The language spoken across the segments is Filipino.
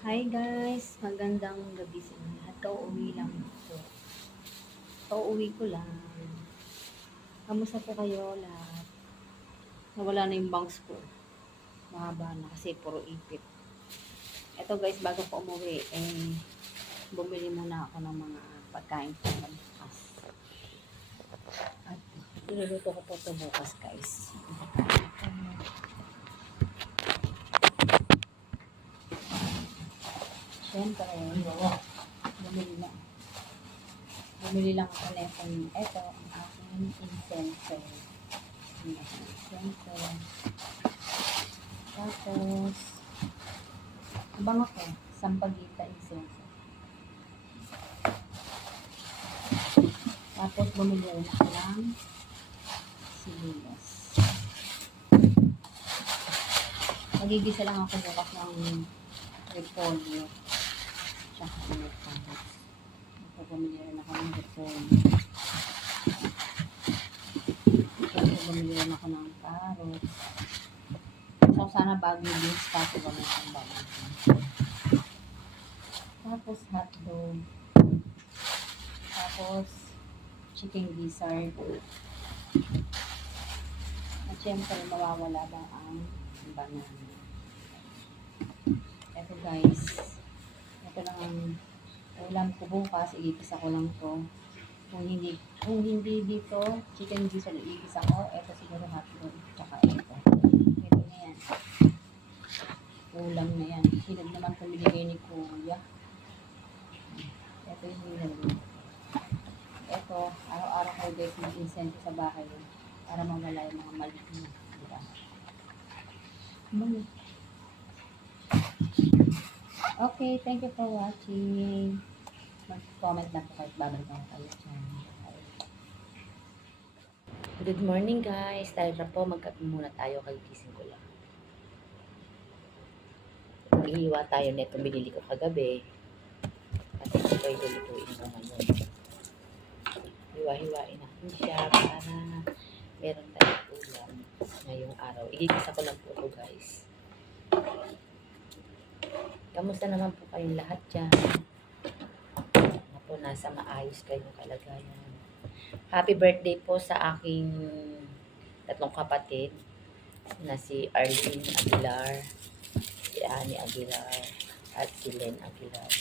Hi guys, magandang gabi sa inyo lahat. Kauuwi lang po. Kauuwi ko lang. Kamusta po kayo lahat? Nawala na yung bangs ko. Mahaba na kasi puro ipit. Eto guys, bago ko umuwi, bumili muna ako ng mga pagkain para bukas. At iluluto ko po ito bukas guys. Siyempre, bumili lang. Bumili lang ako na ito, ang aking incense. Incense. Tapos, abang ako, sampagita incense. Tapos, bumili rin ako ng sibuyas. Magigisa lang ako bukas ng repolyo. Tsaka ulit carrots. Bumili rin ako ng repolyo. Tapos, bumili rin ako ng carrots. So, sana bago yung beans kasi bumili ng bago. Tapos, hotdog. Tapos, chicken gizzard. At syempre, mawawala lang ang banana. Ito guys, ito lang ang ulam ko bukas. Igigisa ko lang to. Kung hindi dito, chicken gizzard igigisa ko. Ito siguro hotdog. Tsaka ito. Ito na yan. Ulam na yan. Hinag naman ito binigay ni Kuya. Ito yung hinag. Ito, araw-araw ko guys mag-incense sa bahay para mawala yung mga maliit na. Diba? Okay, thank you for watching. Mag-comment na po kahit babalik ako kayo dyan. Good morning guys. Tayo na po, magkape muna tayo. Kagising ko lang. Ihiwa tayo netong binili ko kagabi. At ito ay lulutuin ko ngayon. Hiwa-hiwain natin siya para meron tayong ulam ngayong araw. Igigisa ko lang po ito guys. Kamusta naman po kayong lahat dyan? Na po, nasa maayos kayong kalagayan. Happy birthday po sa aking tatlong kapatid na si Arlene Aguilar, si Annie Aguilar, at si Len Aguilar.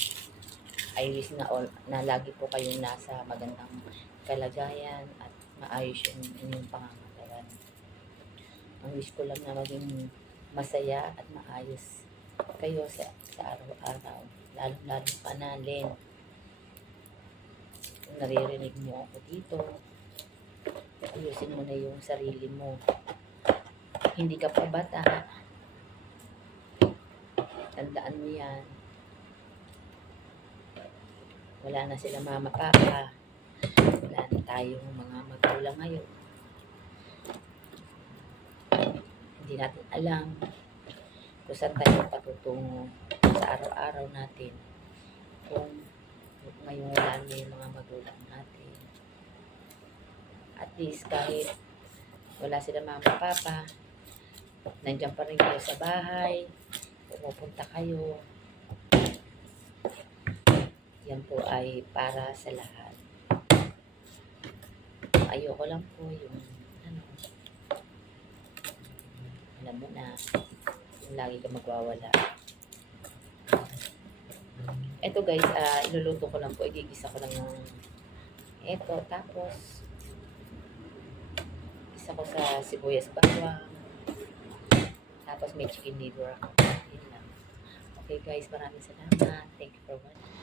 I wish na lagi po kayong nasa magandang kalagayan at maayos yung inyong pangangalaman. Ang wish ko lang na maging masaya at maayos kayo sa araw-araw. Lalo pa na, Len. Kung naririnig mo ako dito, ayusin mo na yung sarili mo. Hindi ka pa bata. Tandaan mo yan. Wala na sila mama, papa. Wala na tayong mga magulang ngayon. Hindi natin alam kung saan tayo patutungo sa araw-araw natin. Kung ngayon wala na yung mga magulang natin. At least kahit wala sila mama, papa, nandiyan pa rin kayo sa bahay, pumupunta kayo. Yan po ay para sa lahat. Ayoko lang po yung alam mo na, yung lagi ka magwawala. Eto guys, iluluto ko lang po, igigisa ko lang ng eto, tapos isa ko sa sibuyas bawang, tapos may chicken liver ako. Yun lang. Okay guys, maraming salamat. Thank you for watching.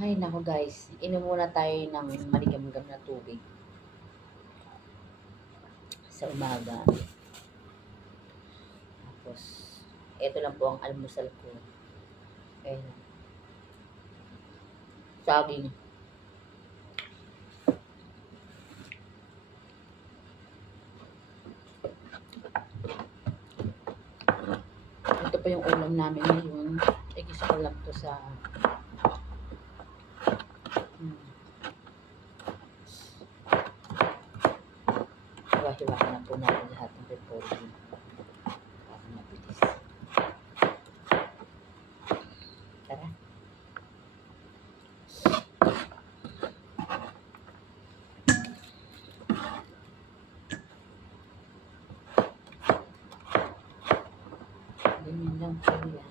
Ay nako guys, inom muna tayo ng maligam-gam na tubig sa umaga. Tapos, ito lang po ang almusal ko. Ayan. Saging. Ito pa yung ulam namin ngayon. Igisa ko lang to sa hiwa-hiwa na po natin lahat ng repolyo. Para mabilis. lang po yan.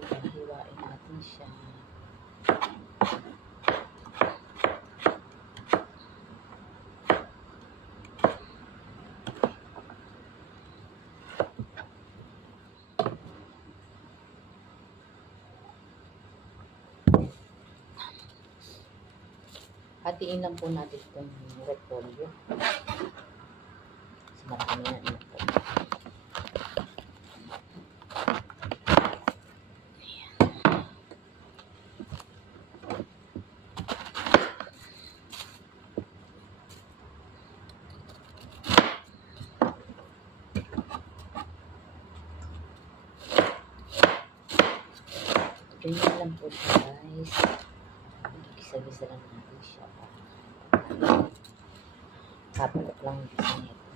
Hiwa-hiwain natin siya. Hatiin lang po natin itong repolyo. Mas marami na ito po. Ganyan lang po siya, guys. Gisa-gisa lang natin siya. Kapalok lang yung gisa nito.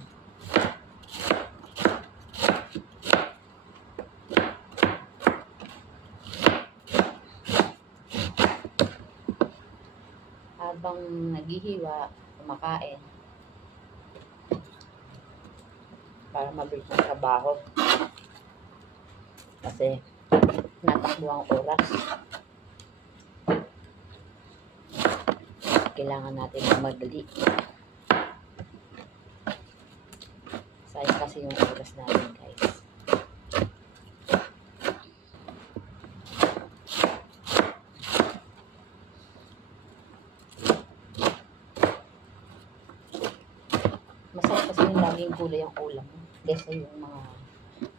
Habang naghihiwa, kumakain. Para mabilis ng trabaho. Kasi natakbo ang oras. Kailangan natin madali. Sayang kasi yung oras natin, guys. Masarap kasi yung laging gulay ang ulam mo. Kesa yung mga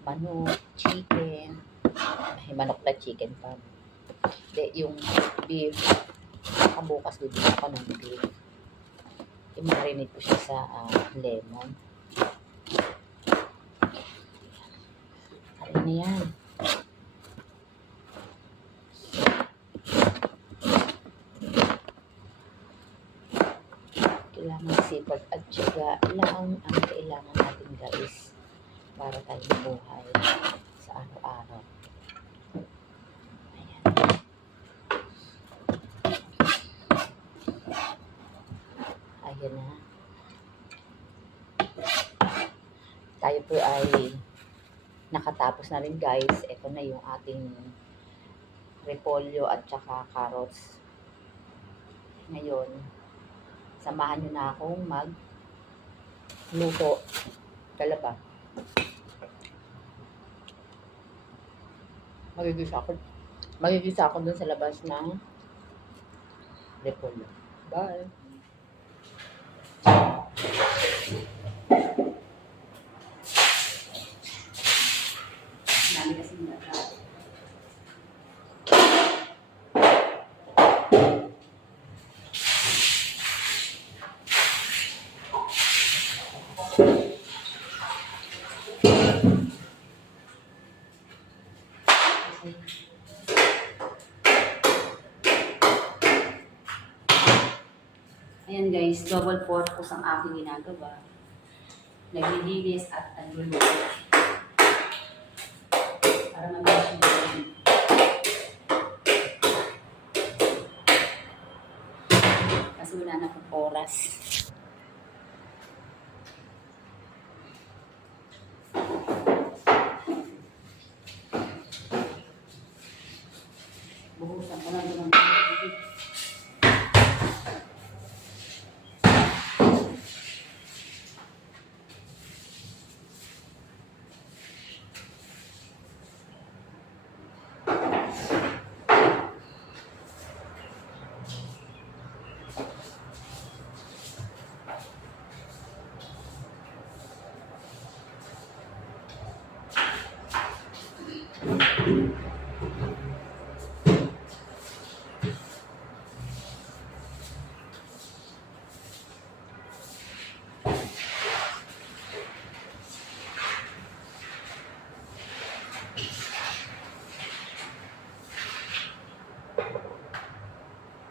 manok, chicken. Ay, manok na chicken pa. Hindi, yung beef. Kabukas bibili ako ng beef. I-marinate ko siya sa lemon. Kaya na yan. Kailangan sipag at syaga lang ang kailangan natin, guys, para tayo mabuhay sa araw-araw. Ayan. Ayan na. Tayo po ay nakatapos na rin, guys. Ito na yung ating repolyo at saka carrots. Ngayon, samahan nyo na akong magluto. Kala ba? Magigisa ako dun sa labas ng repolyo. Bye! Dami kasi nagkakaroon. Ayan, guys, double purpose ang aking ginagawa. Naglilinis at nagluluto. Para mabilis yung gawin. Kasi wala na pong oras. Buhusan ko lang doon ang tubig.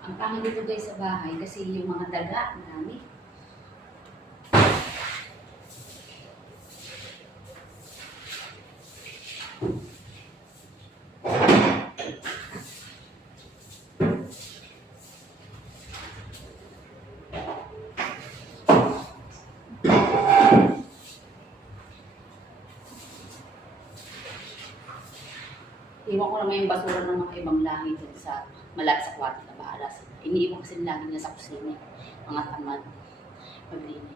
Ang pangit dito, guys, sa bahay kasi yung mga daga namin. naman yung basura ng mga ibang lahi dun sa malapit sa kwarto na bahala sila. Iniiwan kasi lagi nila sa kusina. Mga tamad. Maglinis.